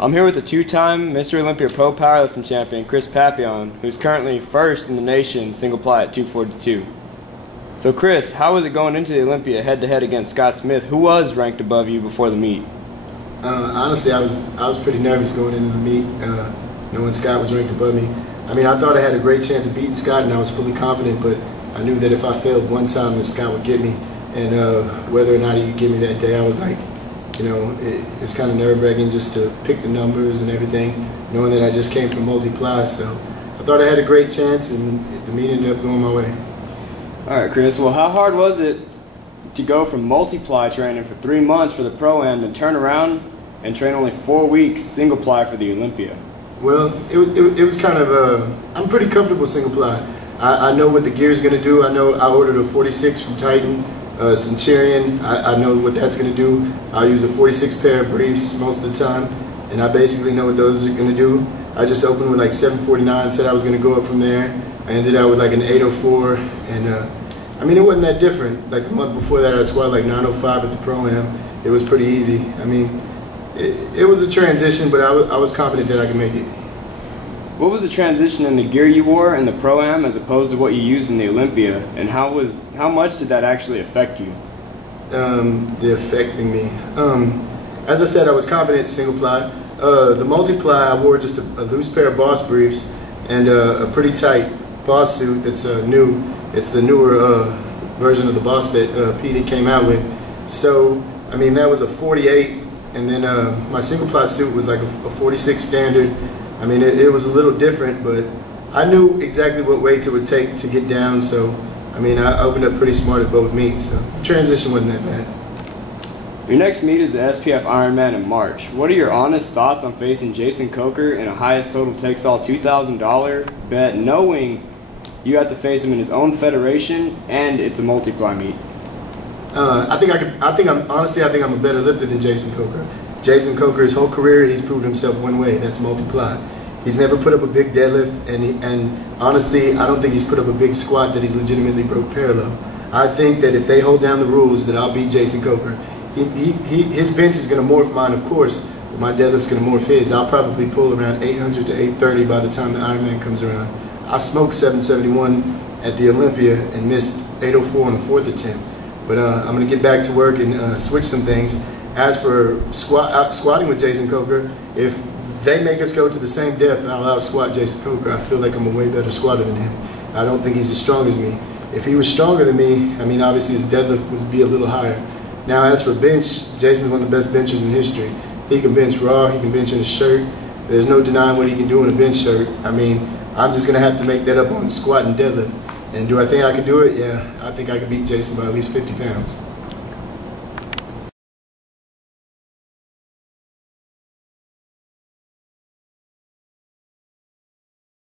I'm here with a two-time Mr.Oympia Pro Powerlifting Champion, Chris Pappillion, who's currently first in the nation single ply at 242. So Chris, how was it going into the Olympia head-to-head against Scott Smith, who was ranked above you before the meet? Honestly, I was pretty nervous going into the meet, knowing Scott was ranked above me. I mean, I thought I had a great chance of beating Scott, and I was fully confident, but I knew that if I failed one time, then Scott would get me. And whether or not he could get me that day, I was like, you know, it's kind of nerve-wracking just to pick the numbers and everything, knowing that I just came from multiply. So I thought I had a great chance, and the meet ended up going my way. All right, Chris. Well, how hard was it to go from multiply training for 3 months for the Pro-Am and turn around and train only 4 weeks single ply for the Olympia? Well, it was kind of, I'm pretty comfortable single ply. I know what the gear is going to do. I know I ordered a 46 from Titan. Centurion, I know what that's going to do. I'll use a 46 pair of briefs most of the time, and I basically know what those are going to do. I just opened with like 749, said I was going to go up from there. I ended out with like an 804, and I mean, it wasn't that different. Like a month before that, I squatted like 905 at the Pro-Am. It was pretty easy. I mean, it was a transition, but I was confident that I could make it. What was the transition in the gear you wore in the Pro-Am as opposed to what you used in the Olympia, and how much did that actually affect you? Affecting me. As I said, I was confident in single ply. The multiply, I wore just a loose pair of Boss briefs and a pretty tight Boss suit that's new. It's the newer version of the Boss that Pete came out with. So, I mean, that was a 48, and then my single ply suit was like a 46 standard. I mean, it was a little different, but I knew exactly what weights it would take to get down, so, I mean, I opened up pretty smart at both meets, so the transition wasn't that bad. Your next meet is the SPF Ironman in March. What are your honest thoughts on facing Jason Coker in a highest total takes all $2,000 bet, knowing you have to face him in his own federation and it's a multiply meet? honestly, I think I'm a better lifter than Jason Coker. Jason Coker, his whole career, he's proved himself one way, that's multiply. He's never put up a big deadlift, and honestly, I don't think he's put up a big squat that he's legitimately broke parallel. I think that if they hold down the rules, that I'll beat Jason Coker. His bench is going to morph mine, of course, but my deadlift's going to morph his. I'll probably pull around 800 to 830 by the time the Ironman comes around. I smoked 771 at the Olympia and missed 804 on the 4th attempt. But I'm going to get back to work and switch some things. As for squatting with Jason Coker, if they make us go to the same depth, I'll out-squat Jason Coker. I feel like I'm a way better squatter than him. I don't think he's as strong as me. If he was stronger than me, I mean, obviously his deadlift would be a little higher. Now, as for bench, Jason's one of the best benchers in history. He can bench raw, he can bench in a shirt. There's no denying what he can do in a bench shirt. I mean, I'm just going to have to make that up on squat and deadlift. And do I think I can do it? Yeah, I think I can beat Jason by at least 50 pounds.